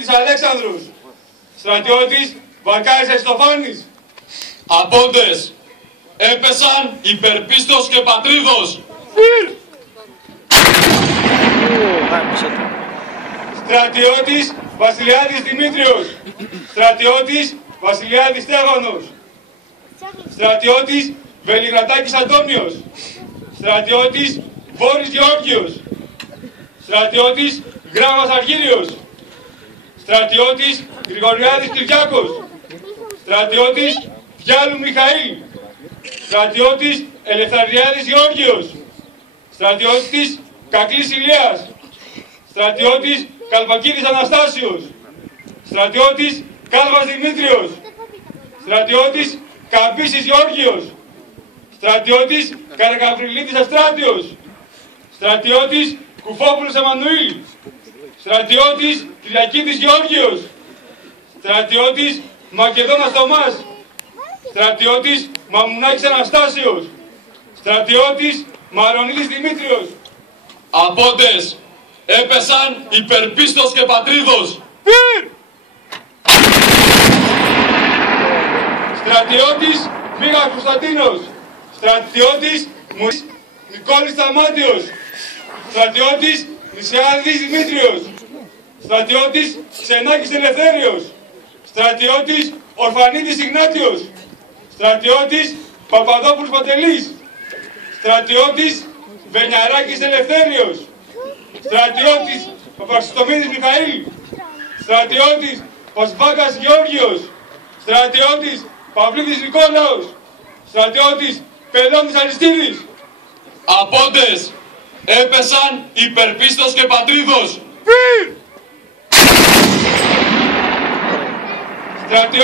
Ηρακλήτης Αλέξανδρος. Στρατιώτης Βαρκάρης Αριστοφάνης. Απόντες, έπεσαν υπερπίστος και πατρίδος. Στρατιώτης Βασιλιάδης Δημήτριος. Στρατιώτης Βασιλιάδης Στέφανος. Στρατιώτης Βελιγρατάκης Αντώνιος. Στρατιώτης Βόρης Γεώργιος. Στρατιώτης Γράμμας Αργύριος. Στρατιώτης Γρηγοριάδης Κυριάκος. Στρατιώτης Διάλου Μιχαήλ. Στρατιώτης Ελευθαριάδης Γεώργιος. Στρατιώτης Κακλής Ηλίας. Στρατιώτης Καλπακίδης Αναστάσιος. Στρατιώτης Κάλβας Δημήτριος. Στρατιώτης Καμπίσης Γεώργιος. Στρατιώτης Καρακαφριλίδης Αστράτιος. Στρατιώτης Κουφόπουλος Εμμανουήλ. Στρατιώτης Κυριακίδης Γεώργιος. Στρατιώτης Μακεδόνας Θωμάς. Στρατιώτης Μαμουνάκης Αναστάσιος. Στρατιώτης Μαρονίδης Δημήτριος. Απόντες, έπεσαν υπερπίστος και πατρίδος. Στρατιώτης Μίγας Κωνσταντίνος. Στρατιώτης Νικόλης Σταμάτιος. Στρατιώτης Νησιάδης Δημήτριος. Στρατιώτης Ξενάκης Ελευθέριος. Στρατιώτης Ορφανίδης Ιγνάτιος. Στρατιώτης Παπαδόπουλος Παντελής. Στρατιώτης Βενιαράκης Ελευθέριος. Στρατιώτης Παπαξιστομίδης Μιχαήλ. Στρατιώτης Πασβάκας Γεώργιος. Στρατιώτης Παυλίδης Νικόλαος. Στρατιώτης Πελώνης Αριστίδης. Απόντες, έπεσαν υπερπίστος και πατρίδος. Στρατιώτης